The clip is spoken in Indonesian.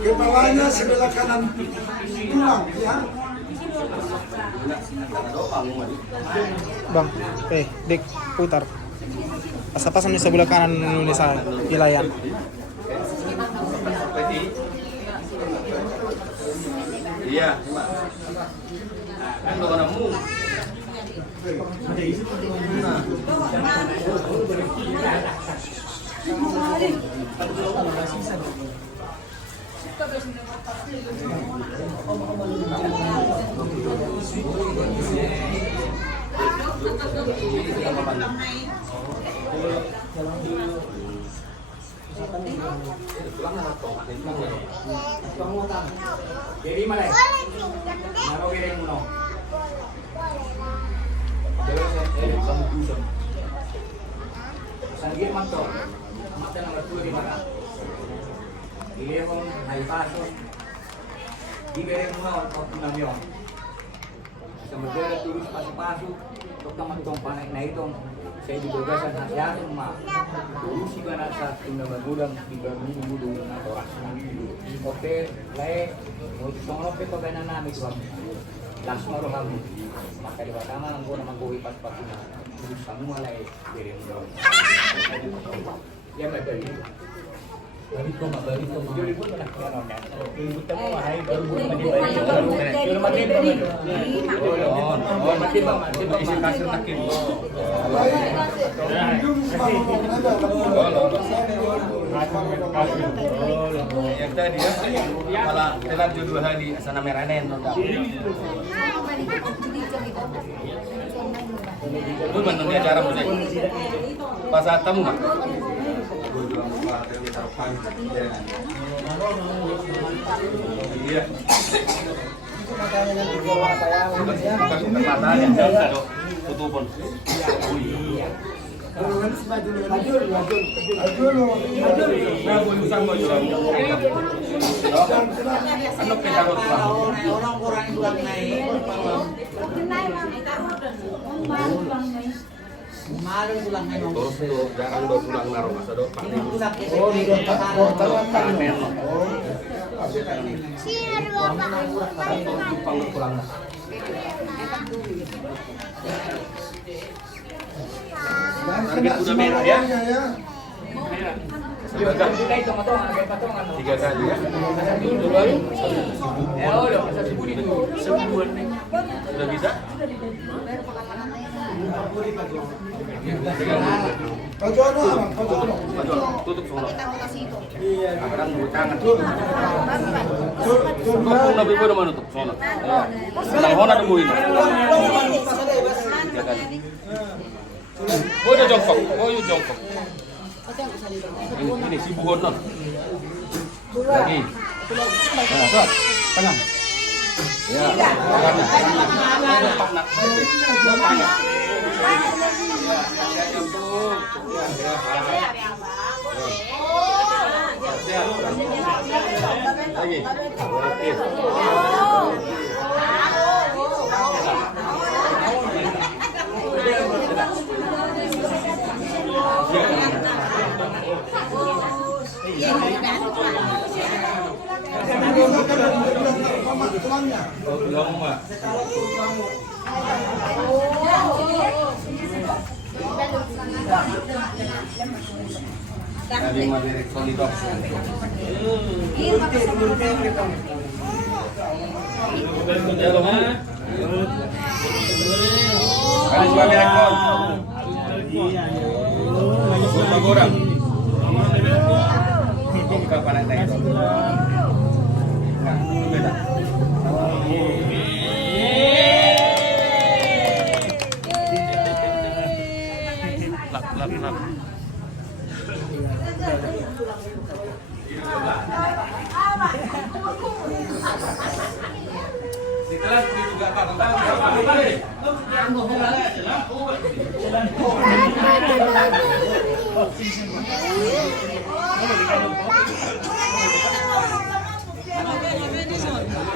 Kepalanya sebelah kanan tulang ya. Bang, Dik, putar. Pas-pasan di sebelah kanan ini saya, wilayah. Iya, kan kamu. Jadi mana? Naruh piring muno. Kamu kusum. Sanggir manto. Mata nomor 2 di mana? Ilehon hai paso. Di piring muno atau pinamyo. Sementara turus pasu-pasu. Tok tamatong panay na itong saya dibegasan hasiatin ma. Dulu sih kan saat tunda bagudang di baru budung atau asal oke, lain mau disongok pe pagana namin tuh langsung orang kamu maka di pertama aku nama gue pas pakai terus kamu mulai kirim dong ya betul balik kok jadi pun nak kena nak ibu temu hai baru baru mati isi kasur nakin yang tadi ya malah terlanjur 2 hari asana meranen itu benar acara musik pas saat tamu mak iya tutupon orang-orang buat naik malu pulang naik terus tuh jangan bawa pulang naruh masa depan pulang target udah merah ya. Sebagai 3 kali ya. Sudah bisa? Tutup semua. Sekarang tangan. Tutup lebih boleh menutup semua. Senang hona demuin. 3 kali. Boyo jongkok. Ini si buhon non. Lagi. Nah, so, tenang. Ya, Dari Madirik Solidok. Kali juga direkon. Goreng. Kapan nanti? Beda. Lap. Setelah juga Pak